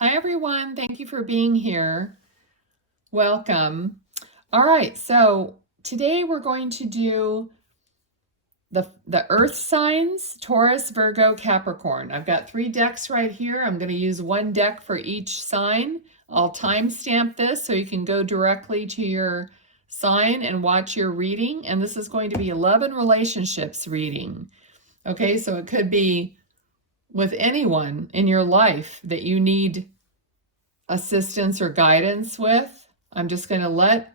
Hi, everyone. Thank you for being here. Welcome. All right, so today we're going to do the earth signs, Taurus, Virgo, Capricorn. I've got 3 decks right here. I'm going to use 1 deck for each sign. I'll timestamp this so you can go directly to your sign and watch your reading. And this is going to be love and relationships reading. Okay, so it could be with anyone in your life that you need assistance or guidance with. I'm just going to let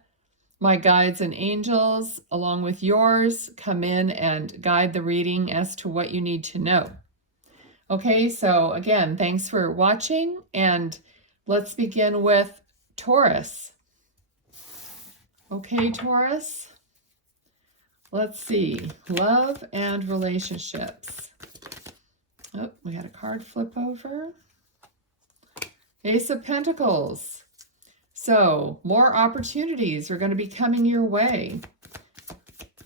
my guides and angels, along with yours, come in and guide the reading as to what you need to know. Okay, so again, thanks for watching, and let's begin with Taurus. Okay, Taurus, let's see. Love and relationships. Oh, we had a card flip over. Ace of Pentacles. So, more opportunities are going to be coming your way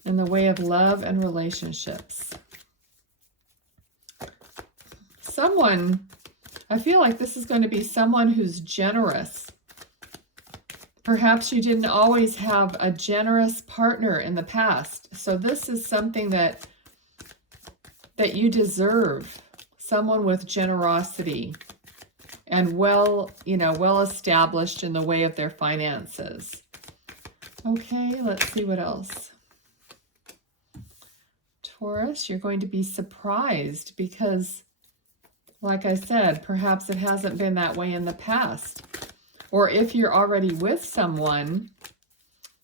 in the way of love and relationships. I feel like this is going to be someone who's generous. Perhaps you didn't always have a generous partner in the past. So this is something that you deserve. Someone with generosity and well established in the way of their finances. Okay, let's see what else. Taurus, you're going to be surprised because, like I said, perhaps it hasn't been that way in the past. Or if you're already with someone,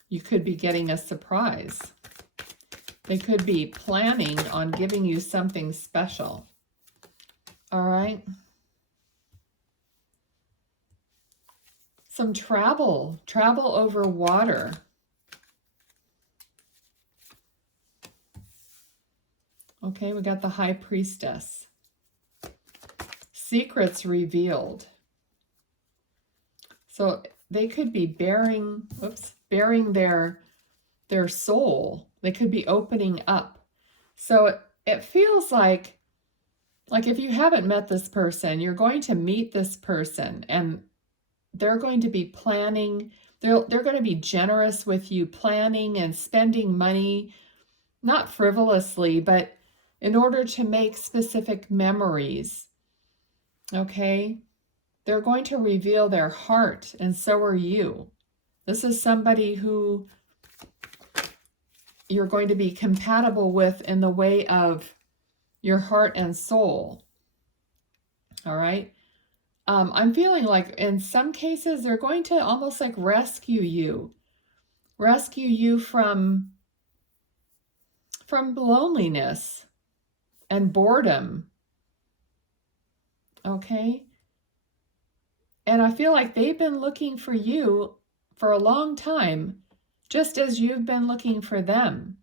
you could be getting a surprise. They could be planning on giving you something special. All right. Some travel over water. Okay, we got the High Priestess. Secrets revealed. So they could be bearing their soul. They could be opening up. So it feels like if you haven't met this person, you're going to meet this person, and they're going to be planning. They're going to be generous with you, planning and spending money, not frivolously, but in order to make specific memories. Okay? They're going to reveal their heart, and so are you. This is somebody who you're going to be compatible with in the way of your heart and soul. All right? I'm feeling like in some cases they're going to almost like rescue you from loneliness and boredom. Okay? And I feel like they've been looking for you for a long time, just as you've been looking for them.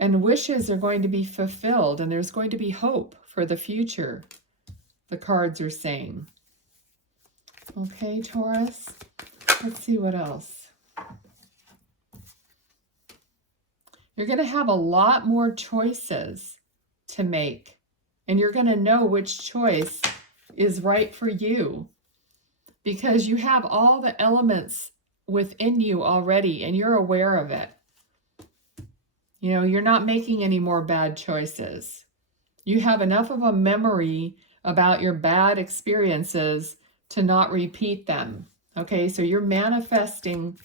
And wishes are going to be fulfilled, and there's going to be hope for the future, the cards are saying. Okay, Taurus, let's see what else. You're going to have a lot more choices to make, and you're going to know which choice is right for you, because you have all the elements within you already, and you're aware of it. You know, you're not making any more bad choices. You have enough of a memory about your bad experiences to not repeat them. Okay, so you're manifesting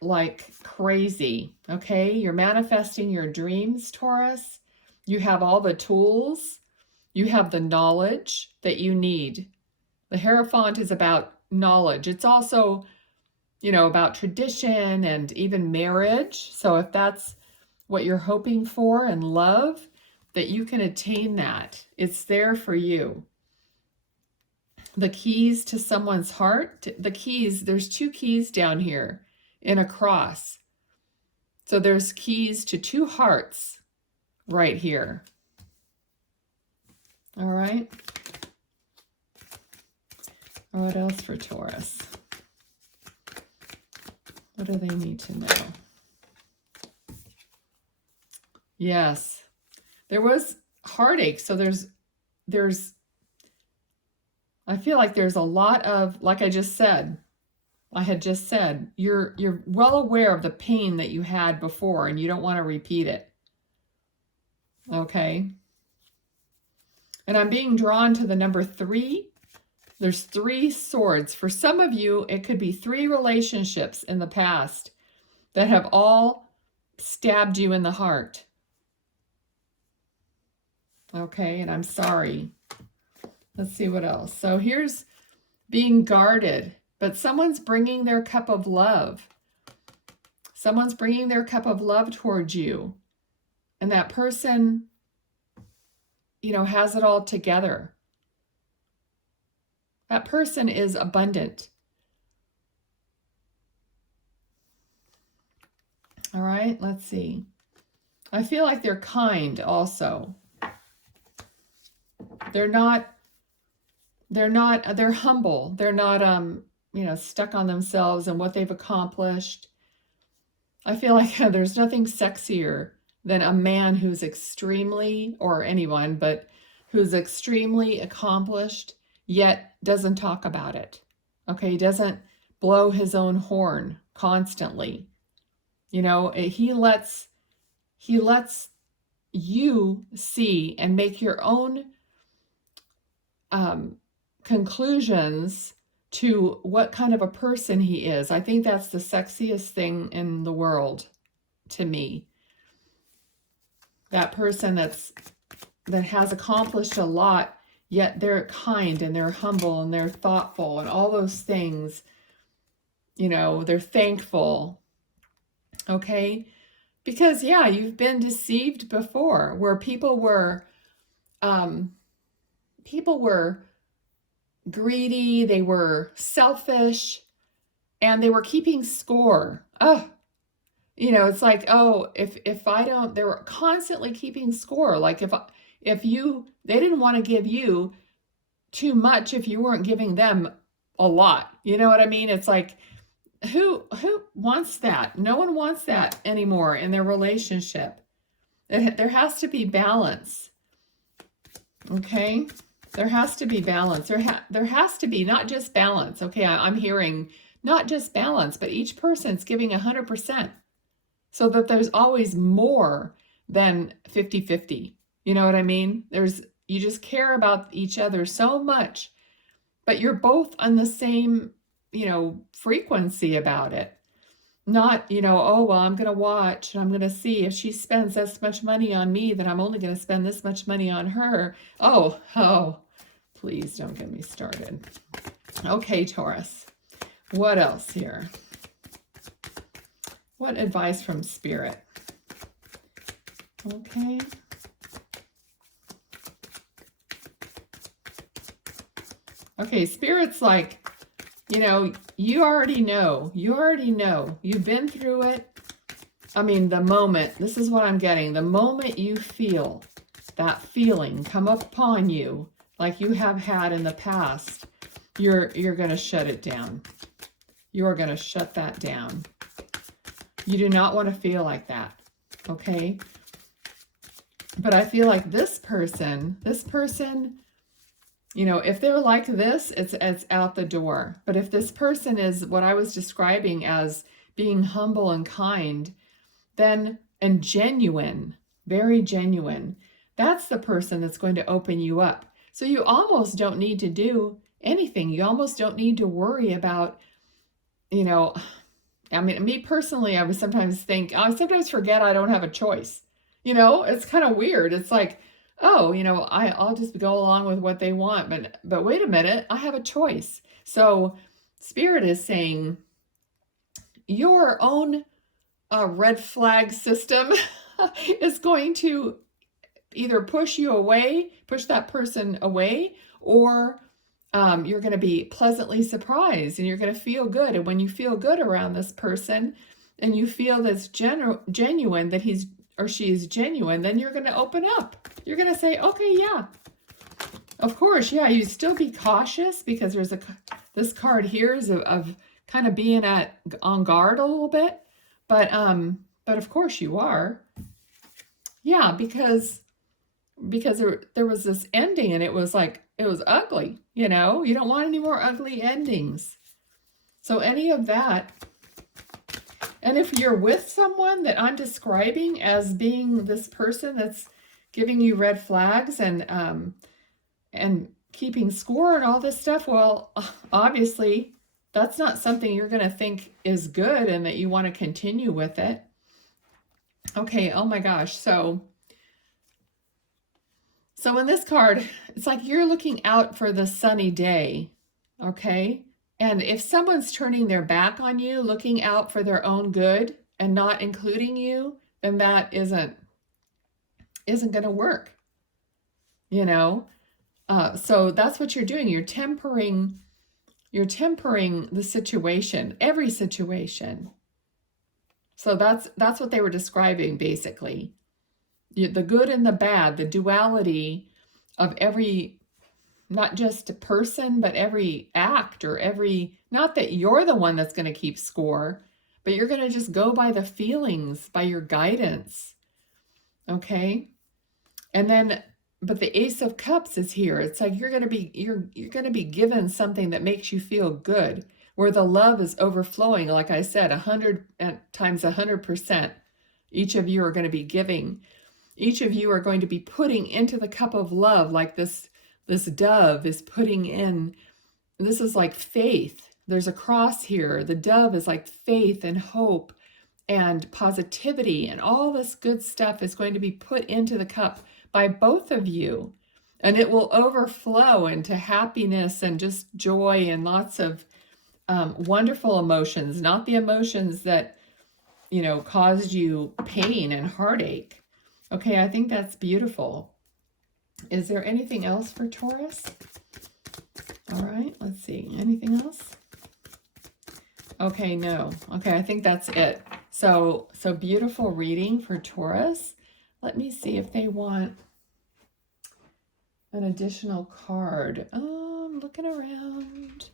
like crazy. Okay, you're manifesting your dreams, Taurus. You have all the tools. You have the knowledge that you need. The Hierophant is about knowledge. It's also, about tradition and even marriage. So if that's what you're hoping for in love, that you can attain that. It's there for you. The keys to someone's heart, the keys, there's 2 keys down here in a cross. So there's keys to 2 hearts right here. All right. What else for Taurus? What do they need to know? Yes, there was heartache. So there's I feel like there's a lot of, like I had just said, you're well aware of the pain that you had before and you don't want to repeat it. Okay? And I'm being drawn to the number 3. There's 3 swords. For some of you, it could be 3 relationships in the past that have all stabbed you in the heart. Okay, and I'm sorry. Let's see what else. So here's being guarded, but someone's bringing their cup of love. Someone's bringing their cup of love towards you. And that person, you know, has it all together. That person is abundant. All right, let's see. I feel like they're kind also. They're humble. They're not, you know, stuck on themselves and what they've accomplished. I feel like there's nothing sexier than a man who's extremely, or anyone, but who's extremely accomplished, yet doesn't talk about it. Okay, he doesn't blow his own horn constantly. You know, he lets you see and make your own conclusions to what kind of a person he is. I think that's the sexiest thing in the world to me. That person that has accomplished a lot, yet they're kind and they're humble and they're thoughtful and all those things. You know, they're thankful. Okay? Because, yeah, you've been deceived before where people were greedy, they were selfish, and they were keeping score. Oh, you know, it's like, oh, if I don't, they were constantly keeping score. Like if they didn't want to give you too much if you weren't giving them a lot. You know what I mean? It's like, who wants that? No one wants that anymore in their relationship. There has to be balance. Okay? There has to be balance. There has to be not just balance. Okay, I'm hearing not just balance, but each person's giving 100%. So that there's always more than 50-50. You know what I mean? You just care about each other so much, but you're both on the same, you know, frequency about it. Not, you know, oh, well, I'm going to watch and I'm going to see if she spends this much money on me, then I'm only going to spend this much money on her. Oh, please don't get me started. Okay, Taurus. What else here? What advice from Spirit? Okay. Okay, Spirit's like, you know, you already know. You've been through it. I mean, the moment, this is what I'm getting. The moment you feel that feeling come upon you, like you have had in the past, you're going to shut it down. You are going to shut that down. You do not want to feel like that, okay? But I feel like this person, you know, if they're like this, it's out the door. But if this person is what I was describing as being humble and kind, then, and genuine, very genuine, that's the person that's going to open you up. So you almost don't need to do anything. You almost don't need to worry about, you know, I mean, me personally, I would sometimes forget I don't have a choice. You know, it's kind of weird. It's like, oh, you know, I'll just go along with what they want. But wait a minute, I have a choice. So Spirit is saying your own red flag system is going to either push that person away, or you're going to be pleasantly surprised and you're going to feel good. And when you feel good around this person and you feel that's genuine, that he's or she is genuine, then you're going to open up. You're going to say, okay, yeah, of course. Yeah, you still be cautious because there's this card here is of kind of being on guard a little bit. But of course you are. Yeah, because there was this ending and it was like, ugly, you know? You don't want any more ugly endings. So any of that. And if you're with someone that I'm describing as being this person that's giving you red flags and keeping score and all this stuff, well, obviously that's not something you're going to think is good and that you want to continue with it. Okay, oh my gosh. So in this card, it's like you're looking out for the sunny day, okay? And if someone's turning their back on you, looking out for their own good and not including you, then that isn't going to work, you know? So that's what you're doing. You're tempering the situation, every situation. So that's what they were describing, basically. The good and the bad, the duality of every, not just a person, but every act or every, not that you're the one that's going to keep score, but you're going to just go by the feelings, by your guidance. Okay? And then, but the Ace of Cups is here. It's like you're going to be given something that makes you feel good, where the love is overflowing. Like I said, 100 times 100%. Each of you are going to be giving. Each of you are going to be putting into the cup of love, like this dove is putting in. This is like faith. There's a cross here. The dove is like faith and hope and positivity, and all this good stuff is going to be put into the cup by both of you. And it will overflow into happiness and just joy and lots of wonderful emotions, not the emotions that, you know, caused you pain and heartache. Okay, I think that's beautiful. Is there anything else for Taurus? All right, let's see. Anything else? Okay, no. Okay, I think that's it. So beautiful reading for Taurus. Let me see if they want an additional card. I'm looking around.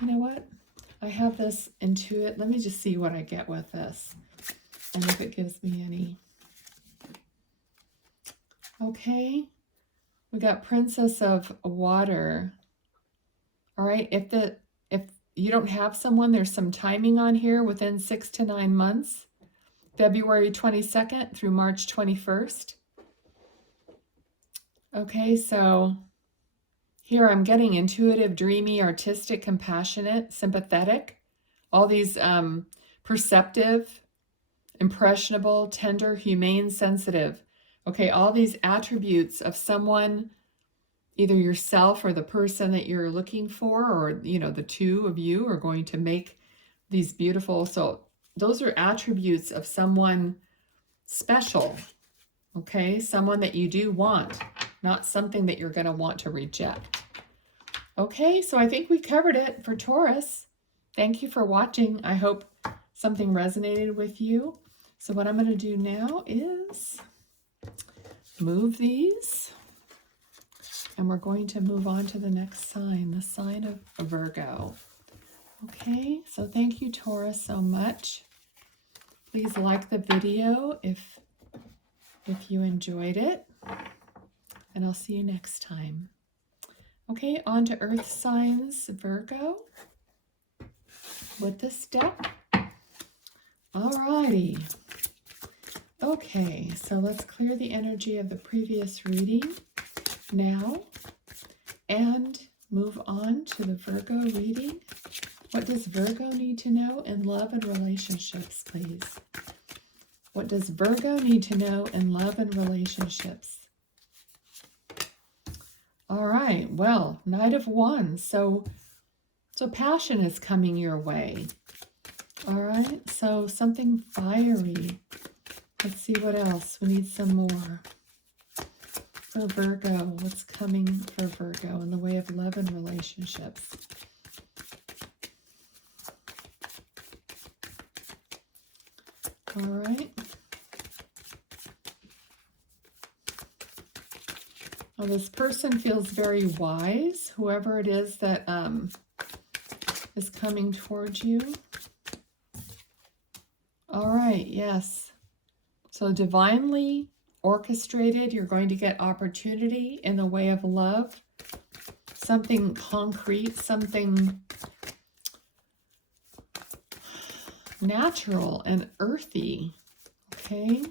You know what? I have this Intuit. Let me just see what I get with this and if it gives me any. Okay, we got Princess of Water. All right, if you don't have someone, there's some timing on here within 6 to 9 months, February 22nd through March 21st. Okay, so here I'm getting intuitive, dreamy, artistic, compassionate, sympathetic, all these perceptive, impressionable, tender, humane, sensitive. Okay, all these attributes of someone, either yourself or the person that you're looking for, or, you know, the two of you are going to make these beautiful. So those are attributes of someone special, okay? Someone that you do want, not something that you're going to want to reject. Okay, so I think we covered it for Taurus. Thank you for watching. I hope something resonated with you. So what I'm going to do now is move these, and we're going to move on to the next sign, the sign of Virgo. Okay, so thank you, Taurus, so much. Please like the video if you enjoyed it, and I'll see you next time. Okay, on to Earth signs, Virgo, with this deck. Alrighty. Okay, so let's clear the energy of the previous reading now and move on to the Virgo reading. What does Virgo need to know in love and relationships, please? What does Virgo need to know in love and relationships? All right, well, Knight of Wands. So passion is coming your way. All right, so something fiery. Let's see what else. We need some more. For Virgo, what's coming for Virgo in the way of love and relationships? All right. Well, this person feels very wise, whoever it is that is coming towards you. All right, yes. So divinely orchestrated, you're going to get opportunity in the way of love something concrete, something natural and earthy. Okay.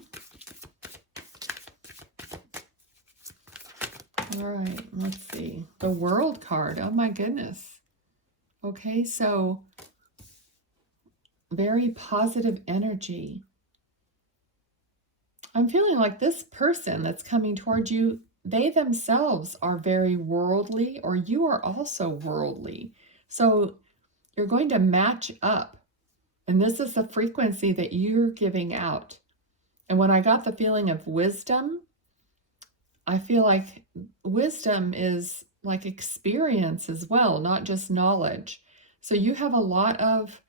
All right, let's see. The World card. Oh my goodness. Okay, so very positive energy. I'm feeling like this person that's coming towards you, they themselves are very worldly, or you are also worldly. So you're going to match up. And this is the frequency that you're giving out. And when I got the feeling of wisdom, I feel like wisdom is like experience as well, not just knowledge. So you have a lot of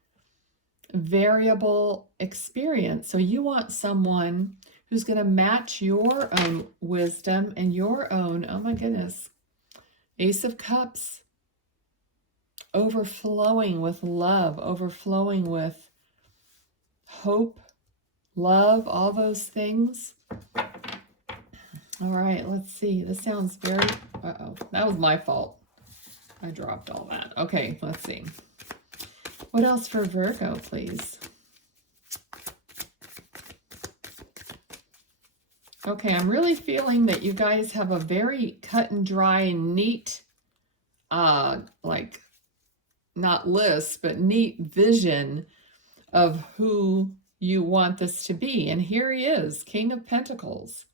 variable experience. So you want someone who's going to match your own wisdom and your own, oh my goodness, Ace of Cups, overflowing with love, overflowing with hope, love, all those things. All right, let's see. This sounds very, uh-oh, that was my fault. I dropped all that. Okay, let's see. What else for Virgo, please? Okay, I'm really feeling that you guys have a very cut and dry, neat, like, not list, but neat vision of who you want this to be. And here he is, King of Pentacles.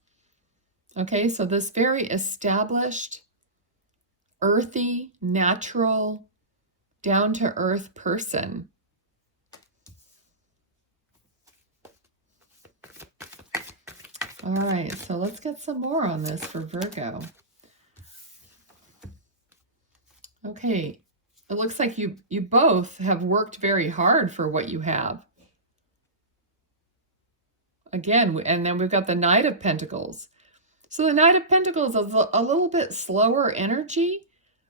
Okay, so this very established, earthy, natural, down-to-earth person. All right, so let's get some more on this for Virgo. Okay, it looks like you both have worked very hard for what you have. Again, and then we've got the Knight of Pentacles. So the Knight of Pentacles is a little bit slower energy,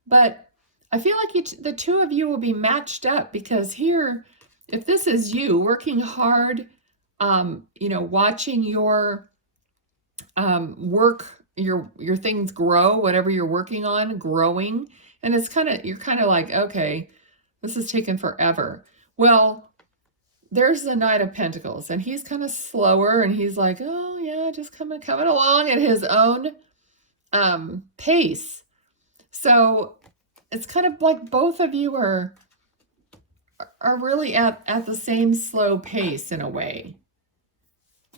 but I feel like the two of you will be matched up, because here, if this is you working hard, you know, watching your work, your things grow, whatever you're working on, growing, and it's you're kind of like, okay, this is taking forever. Well, there's the Knight of Pentacles, and he's kind of slower, and he's like, oh yeah, just coming along at his own pace. So it's kind of like both of you are really at the same slow pace in a way.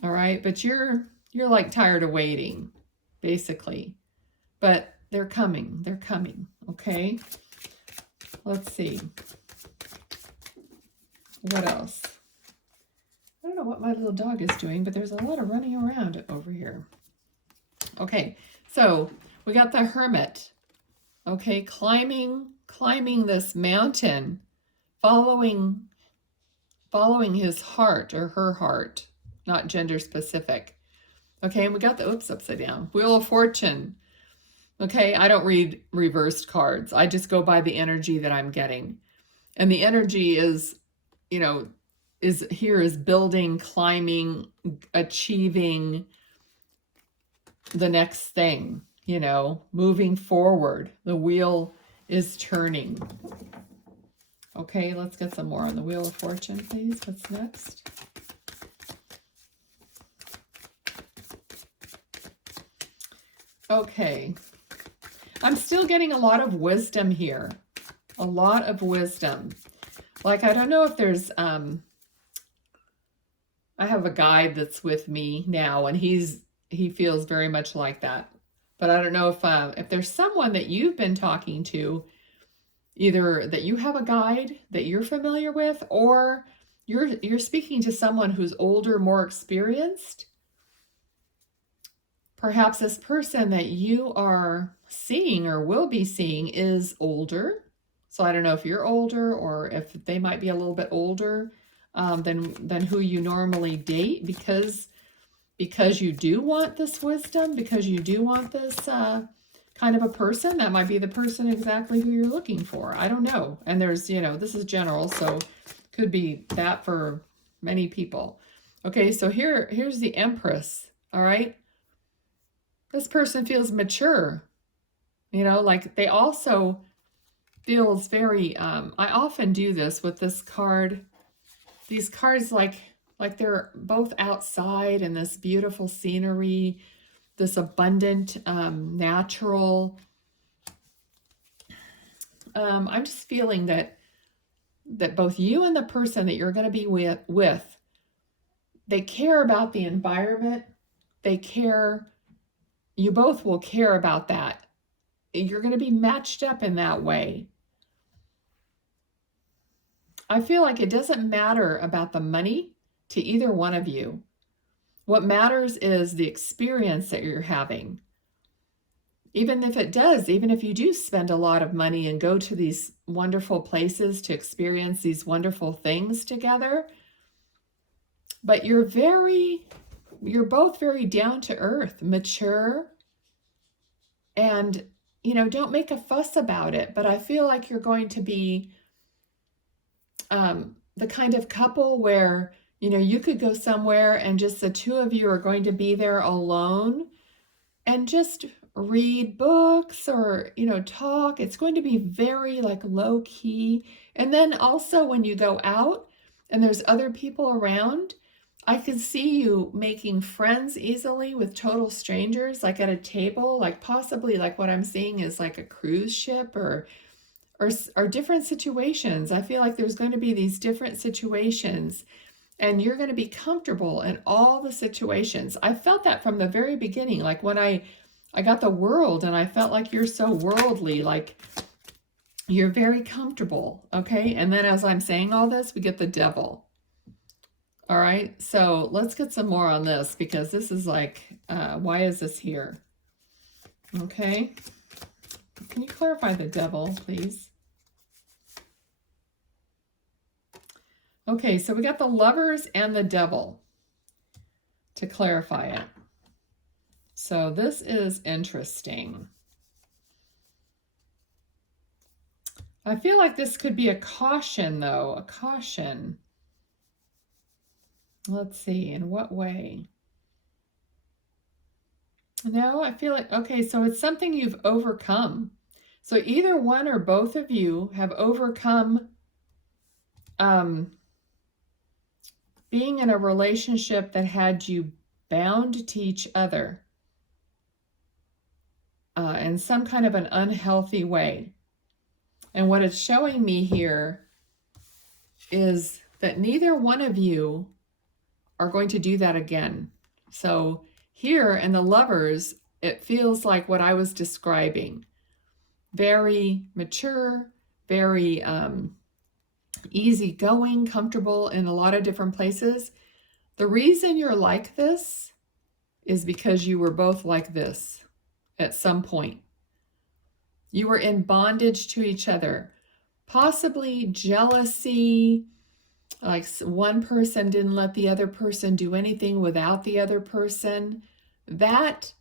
All right, but you're like tired of waiting, basically. But they're coming. They're coming. Okay. Let's see. What else? I don't know what my little dog is doing, but there's a lot of running around over here. Okay, so we got the Hermit. Okay, climbing this mountain, following his heart or her heart, not gender specific. Okay, and we got the, oops, upside down, Wheel of Fortune. Okay, I don't read reversed cards. I just go by the energy that I'm getting. And the energy is, you know, is building, climbing, achieving the next thing, you know, moving forward. The wheel is turning. Okay, let's get some more on the Wheel of Fortune, please. What's next? Okay. I'm still getting a lot of wisdom here. A lot of wisdom. Like, I don't know if there's, I have a guide that's with me now, and he feels very much like that. But I don't know if there's someone that you've been talking to, either that you have a guide that you're familiar with, or you're speaking to someone who's older, more experienced. Perhaps this person that you are seeing or will be seeing is older. So I don't know if you're older or if they might be a little bit older than who you normally date, because you do want this wisdom, because you do want this kind of a person. That might be the person exactly who you're looking for. I don't know. And there's, you know, this is general, so could be that for many people. Okay, so here's the Empress, all right? This person feels mature. You know, like they also feels very, I often do this with this card. These cards like they're both outside in this beautiful scenery, this abundant, natural. I'm just feeling that both you and the person that you're going to be with, they care about the environment. They care, you both will care about that. You're going to be matched up in that way. I feel like it doesn't matter about the money to either one of you. What matters is the experience that you're having. Even if it does, even if you do spend a lot of money and go to these wonderful places to experience these wonderful things together, but you're both very down to earth, mature, and, you know, don't make a fuss about it. But I feel like you're going to be the kind of couple where, you know, you could go somewhere and just the two of you are going to be there alone and just read books or, you know, talk. It's going to be very like low key. And then also when you go out and there's other people around, I could see you making friends easily with total strangers, like at a table, like possibly like what I'm seeing is like a cruise ship or different situations. I feel like there's going to be these different situations and you're going to be comfortable in all the situations. I felt that from the very beginning, like when I got the World and I felt like you're so worldly, like you're very comfortable, okay? And then as I'm saying all this, we get the Devil. All right, so let's get some more on this because this is like, why is this here? Okay, can you clarify the Devil, please? Okay, so we got the Lovers and the Devil to clarify it. So this is interesting. I feel like this could be a caution though, a caution. Let's see, in what way? No, I feel like, okay, so it's something you've overcome. So either one or both of you have overcome being in a relationship that had you bound to each other in some kind of an unhealthy way. And what it's showing me here is that neither one of you are going to do that again. So here in the Lovers, it feels like what I was describing. Very mature, very easygoing, comfortable in a lot of different places. The reason you're like this is because you were both like this at some point. You were in bondage to each other, possibly jealousy, like one person didn't let the other person do anything without the other person. That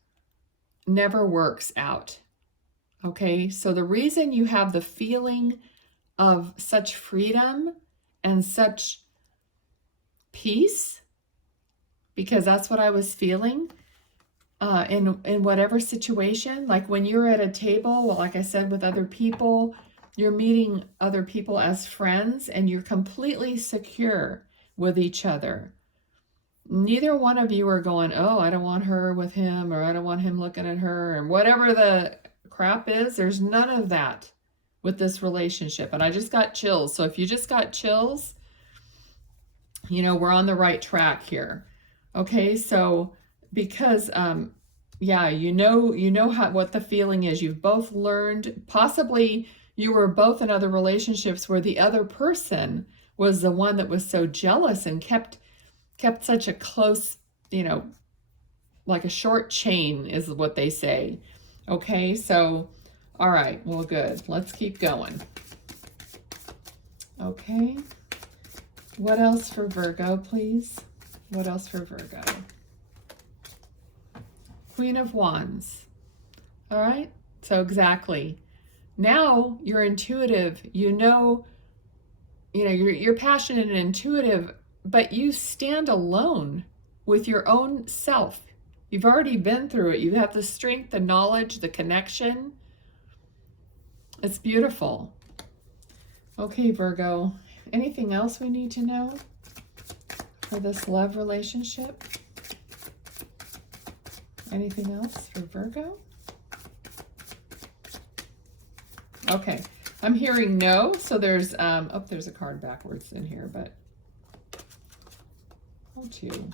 never works out. Okay, so the reason you have the feeling of such freedom and such peace, because that's what I was feeling in whatever situation, like when you're at a table, well, like I said, with other people, you're meeting other people as friends and you're completely secure with each other. Neither one of you are going, oh, I don't want her with him, or I don't want him looking at her, and whatever the crap is. There's none of that with this relationship. And I just got chills. So if you just got chills, you know, we're on the right track here. Okay, so because yeah, you know what the feeling is. You've both learned, possibly you were both in other relationships where the other person was the one that was so jealous and kept such a close, you know, like a short chain is what they say. Okay, so all right, well, good. Let's keep going. Okay, what else for Virgo, please? What else for Virgo? Queen of Wands. All right, so exactly. Now you're intuitive, you know, you're passionate and intuitive, but you stand alone with your own self. You've already been through it. You have the strength, the knowledge, the connection. It's beautiful. Okay, Virgo, anything else we need to know for this love relationship? Anything else for Virgo? Okay, I'm hearing no, so there's, oh, there's a card backwards in here, but, oh, two.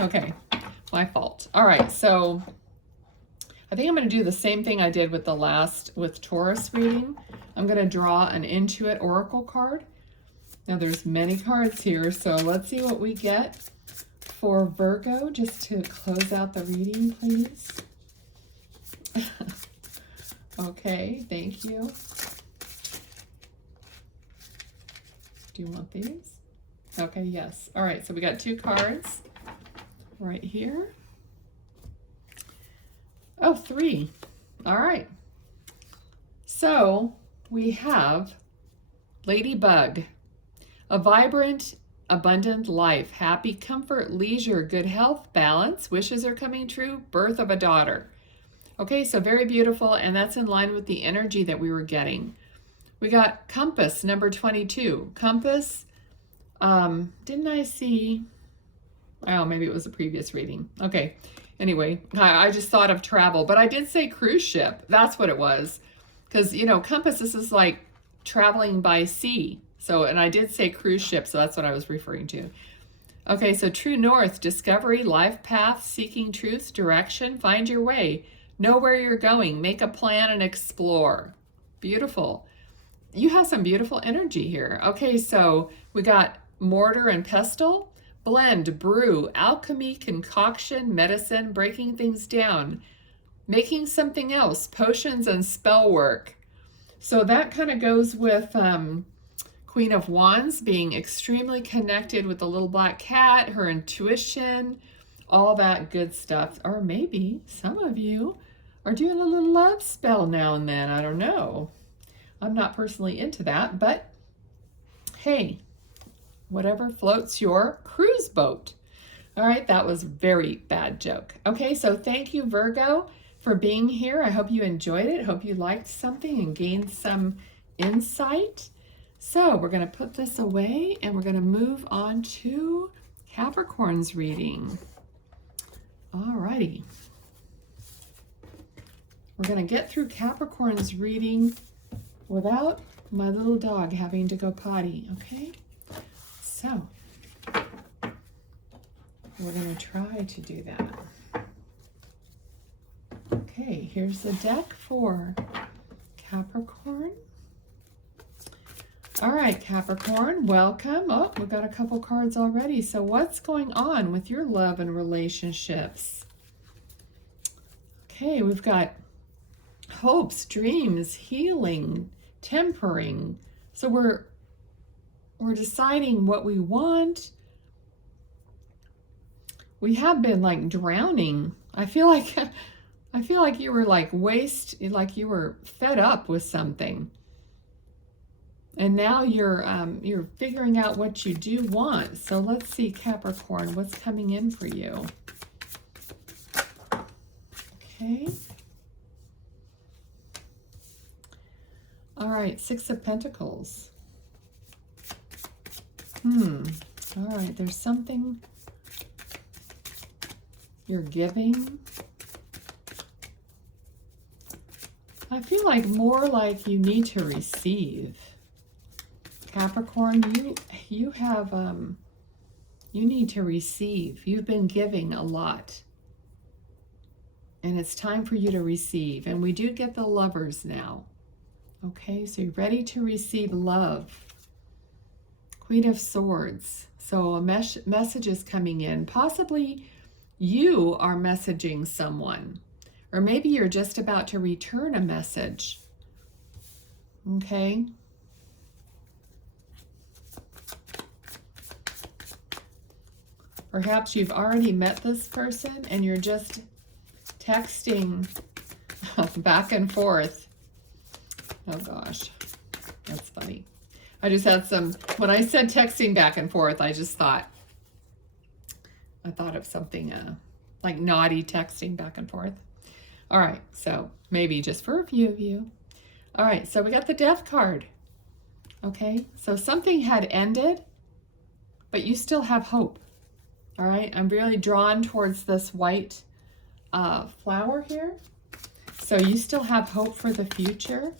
Okay, my fault. All right, so I think I'm going to do the same thing I did with the last, with Taurus reading. I'm going to draw an Intuit Oracle card. Now there's many cards here, so let's see what we get for Virgo, just to close out the reading, please. Okay, thank you. Do you want these? Okay, yes. All right, so we got two cards right here. Oh, three. All right. So we have Ladybug, a vibrant, abundant life, happy, comfort, leisure, good health, balance, wishes are coming true, birth of a daughter. Okay, so very beautiful, and that's in line with the energy that we were getting. We got Compass, number 22. Compass, didn't I see? Oh, maybe it was a previous reading. Okay, anyway, I just thought of travel, but I did say cruise ship. That's what it was. Because, you know, Compass, this is like traveling by sea. So, and I did say cruise ship, so that's what I was referring to. Okay, so true north, discovery, life path, seeking truth, direction, find your way. Know where you're going, make a plan and explore. Beautiful. You have some beautiful energy here. Okay, so we got mortar and pestle, blend, brew, alchemy, concoction, medicine, breaking things down, making something else, potions and spell work. So that kind of goes with Queen of Wands being extremely connected with the little black cat, her intuition, all that good stuff. Or maybe some of you are doing a little love spell now and then. I don't know. I'm not personally into that, but hey, whatever floats your cruise boat. All right, that was a very bad joke. Okay, so thank you, Virgo, for being here. I hope you enjoyed it. Hope you liked something and gained some insight. So we're going to put this away and we're going to move on to Capricorn's reading. All righty. We're going to get through Capricorn's reading without my little dog having to go potty, okay? So we're going to try to do that. Okay, here's the deck for Capricorn. All right, Capricorn, welcome. Oh, we've got a couple cards already. So what's going on with your love and relationships? Okay, we've got hopes, dreams, healing, tempering. So we're deciding what we want. We have been like drowning. I feel like you were like like you were fed up with something. And now you're figuring out what you do want. So let's see, Capricorn, what's coming in for you? Okay. All right, Six of Pentacles. All right, there's something you're giving. I feel like more like you need to receive. Capricorn, you have you need to receive. You've been giving a lot. And it's time for you to receive. And we do get the Lovers now. Okay, so you're ready to receive love. Queen of Swords. So a message is coming in. Possibly you are messaging someone. Or maybe you're just about to return a message. Okay. Perhaps you've already met this person and you're just texting back and forth. Oh gosh, that's funny. I just had some, when I said texting back and forth, I thought of something like naughty texting back and forth. All right, so maybe just for a few of you. All right, so we got the Death card. Okay, so something had ended, but you still have hope. All right, I'm really drawn towards this white flower here. So you still have hope for the future.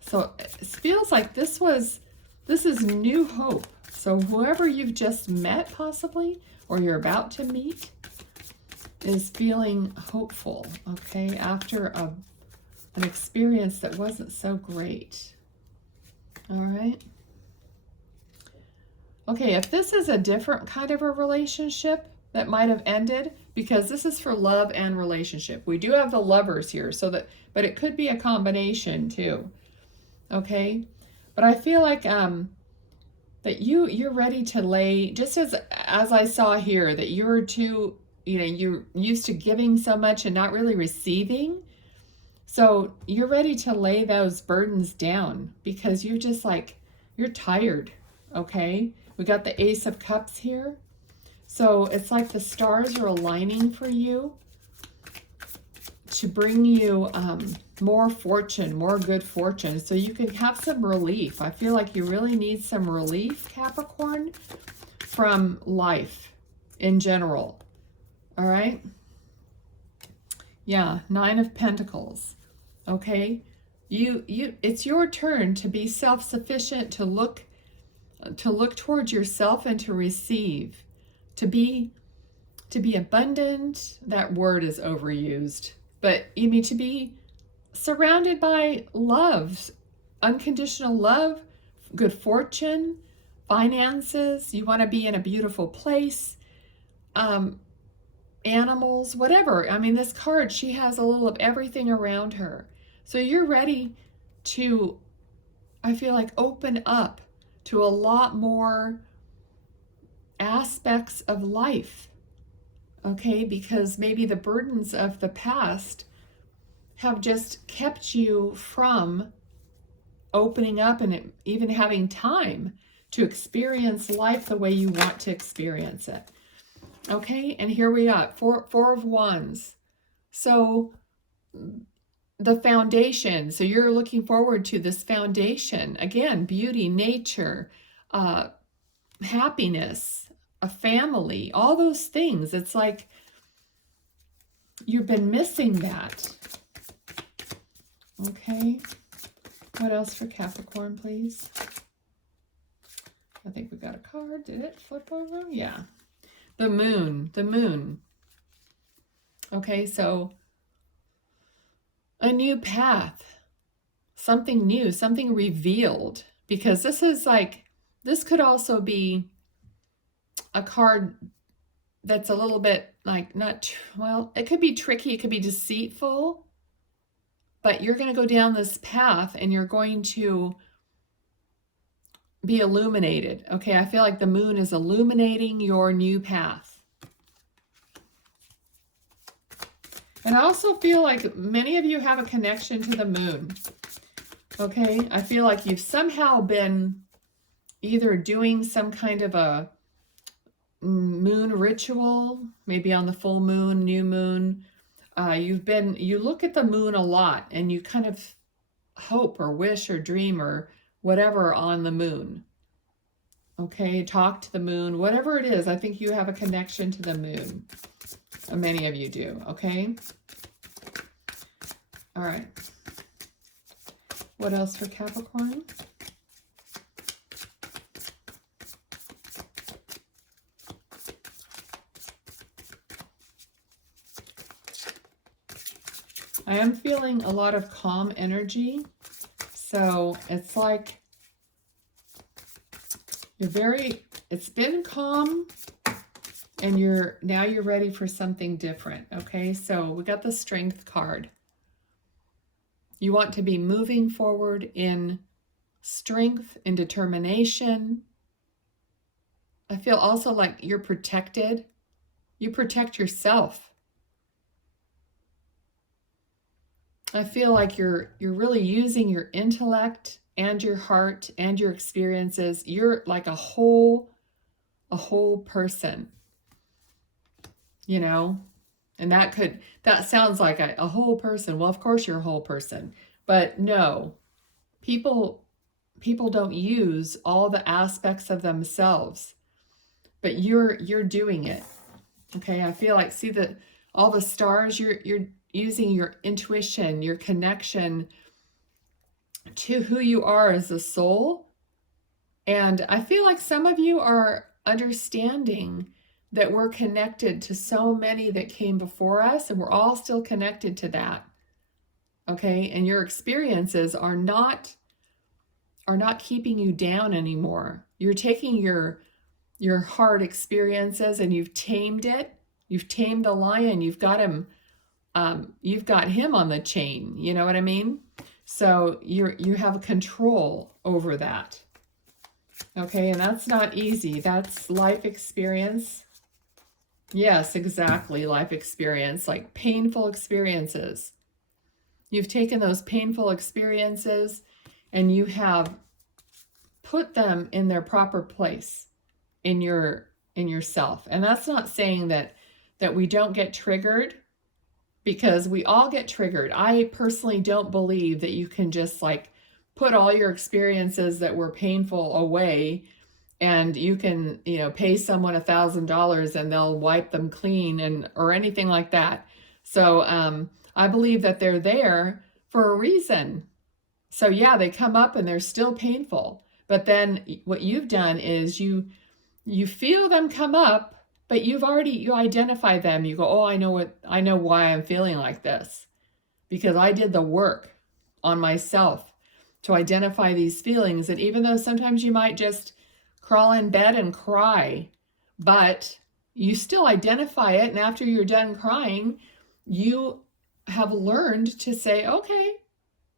So it feels like this is new hope. So whoever you've just met possibly, or you're about to meet, is feeling hopeful, okay, after an experience that wasn't so great. All right. Okay, if this is a different kind of a relationship that might have ended, because this is for love and relationship. We do have the Lovers here, but it could be a combination too. Okay? But I feel like that you're ready to lay, just as I saw here, that you're too, you're used to giving so much and not really receiving. So you're ready to lay those burdens down because you're just like, you're tired. Okay? We got the Ace of Cups here. So it's like the stars are aligning for you to bring you more fortune, more good fortune, so you can have some relief. I feel like you really need some relief, Capricorn, from life in general. All right? Yeah, Nine of Pentacles. Okay? It's your turn to be self-sufficient, to look towards yourself and to receive. To be abundant, that word is overused, but you mean to be surrounded by love, unconditional love, good fortune, finances. You want to be in a beautiful place, animals, whatever. I mean, this card, she has a little of everything around her. So you're ready to, I feel like, open up to a lot more aspects of life, okay? Because maybe the burdens of the past have just kept you from opening up and even having time to experience life the way you want to experience it. Okay, and here we got Four of Wands. So the foundation, so you're looking forward to this foundation. Again, beauty, nature, happiness, a family, all those things. It's like you've been missing that. Okay. What else for Capricorn, please? I think we got a card. Did it flip over? Yeah. The moon. The moon. Okay, so a new path. Something new, something revealed. Because this is like, this could also be a card that's a little bit like, well, it could be tricky, it could be deceitful, but you're going to go down this path and you're going to be illuminated. Okay, I feel like the moon is illuminating your new path. And I also feel like many of you have a connection to the moon. Okay, I feel like you've somehow been either doing some kind of a moon ritual, maybe on the full moon, new moon. You look at the moon a lot and you kind of hope or wish or dream or whatever on the moon. Okay, talk to the moon, whatever it is. I think you have a connection to the moon. Many of you do, okay? All right. What else for Capricorn? I am feeling a lot of calm energy. So it's like it's been calm and now you're ready for something different. Okay, so we got the Strength card. You want to be moving forward in strength and determination. I feel also like you're protected. You protect yourself. I feel like you're really using your intellect and your heart and your experiences. You're like a whole person, you know? And that sounds like a whole person. Well, of course you're a whole person. But no, people don't use all the aspects of themselves, but you're doing it. Okay, I feel like, see that all the stars, you're using your intuition, your connection to who you are as a soul. And I feel like some of you are understanding that we're connected to so many that came before us, and we're all still connected to that. Okay, and your experiences are not keeping you down anymore. You're taking your hard experiences and you've tamed it. You've tamed the lion. You've got him on the chain. You know what I mean? So you have control over that. Okay, and that's not easy. That's life experience. Yes, exactly, life experience, like painful experiences. You've taken those painful experiences and you have put them in their proper place in yourself. And that's not saying that we don't get triggered, because we all get triggered. I personally don't believe that you can just like put all your experiences that were painful away and you can, pay someone $1,000 and they'll wipe them clean or anything like that. So I believe that they're there for a reason. So yeah, they come up and they're still painful. But then what you've done is you feel them come up, but you identify them. You go, oh, I know why I'm feeling like this, because I did the work on myself to identify these feelings. And even though sometimes you might just crawl in bed and cry, but you still identify it. And after you're done crying, you have learned to say, okay,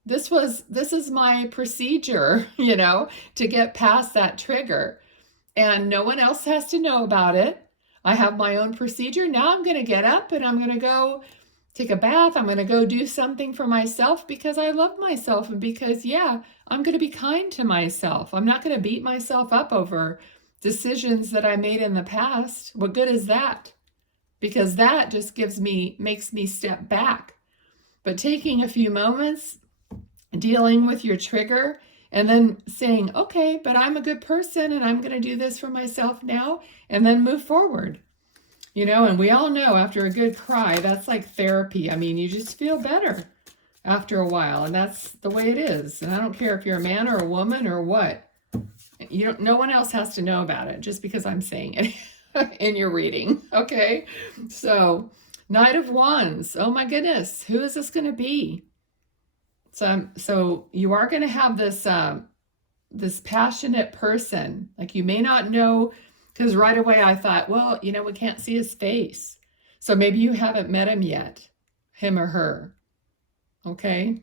this is my procedure, to get past that trigger. And no one else has to know about it. I have my own procedure. Now I'm going to get up and I'm going to go take a bath. I'm going to go do something for myself because I love myself, and because, I'm going to be kind to myself. I'm not going to beat myself up over decisions that I made in the past. What good is that? Because that just makes me step back. But taking a few moments, dealing with your trigger, and then saying, okay, but I'm a good person and I'm going to do this for myself now, and then move forward. And we all know after a good cry, that's like therapy. I mean, you just feel better after a while, and that's the way it is. And I don't care if you're a man or a woman or what. No one else has to know about it just because I'm saying it in your reading. Okay. So Knight of Wands. Oh my goodness. Who is this going to be? So you are going to have this passionate person. Like, you may not know, because right away I thought, well, we can't see his face. So maybe you haven't met him yet, him or her. Okay.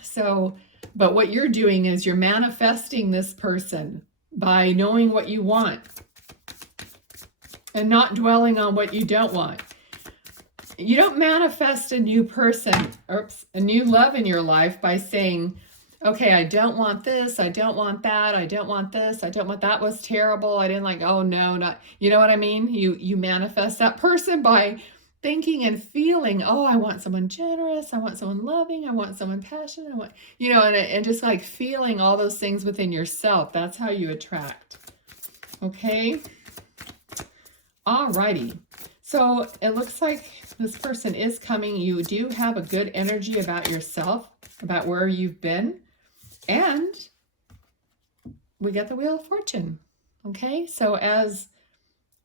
So, but what you're doing is you're manifesting this person by knowing what you want and not dwelling on what you don't want. You don't manifest a new person, a new love in your life by saying, okay, I don't want this, I don't want that, I don't want this, I don't want that, was terrible, I didn't like, oh no, not, you know what I mean? You manifest that person by thinking and feeling, oh, I want someone generous, I want someone loving, I want someone passionate, I want, and just like feeling all those things within yourself. That's how you attract. Okay? Alrighty. So it looks like this person is coming. You do have a good energy about yourself, about where you've been. And we get the Wheel of Fortune. Okay, so as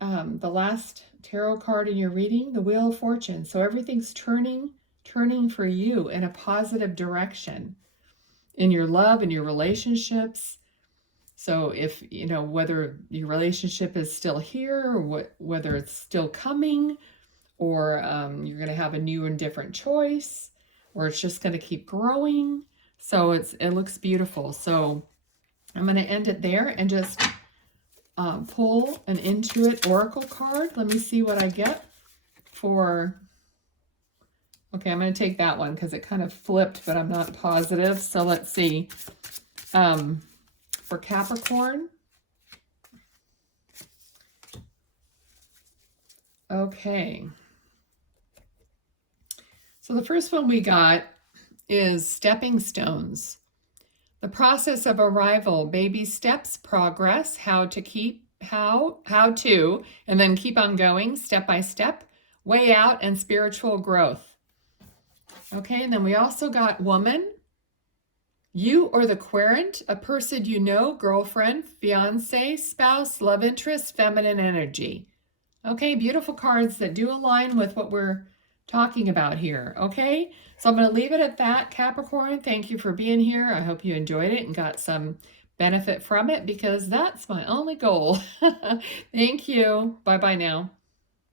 the last tarot card in your reading, the Wheel of Fortune. So everything's turning for you in a positive direction in your love and your relationships. So if, whether your relationship is still here, or whether it's still coming, or you're going to have a new and different choice, or it's just going to keep growing. So it looks beautiful. So I'm going to end it there and just pull an Intuit Oracle card. Let me see what I get for... Okay, I'm going to take that one because it kind of flipped, but I'm not positive. So let's see. For Capricorn. Okay. So the first one we got is stepping stones. The process of arrival, baby steps, progress, how to, and then keep on going step by step, way out, and spiritual growth. Okay, and then we also got woman, you or the querent, a person you know, girlfriend, fiance, spouse, love interest, feminine energy. Okay, beautiful cards that do align with what we're talking about here. Okay, so I'm going to leave it at that, Capricorn. Thank you for being here. I hope you enjoyed it and got some benefit from it, because that's my only goal. Thank you. Bye-bye now.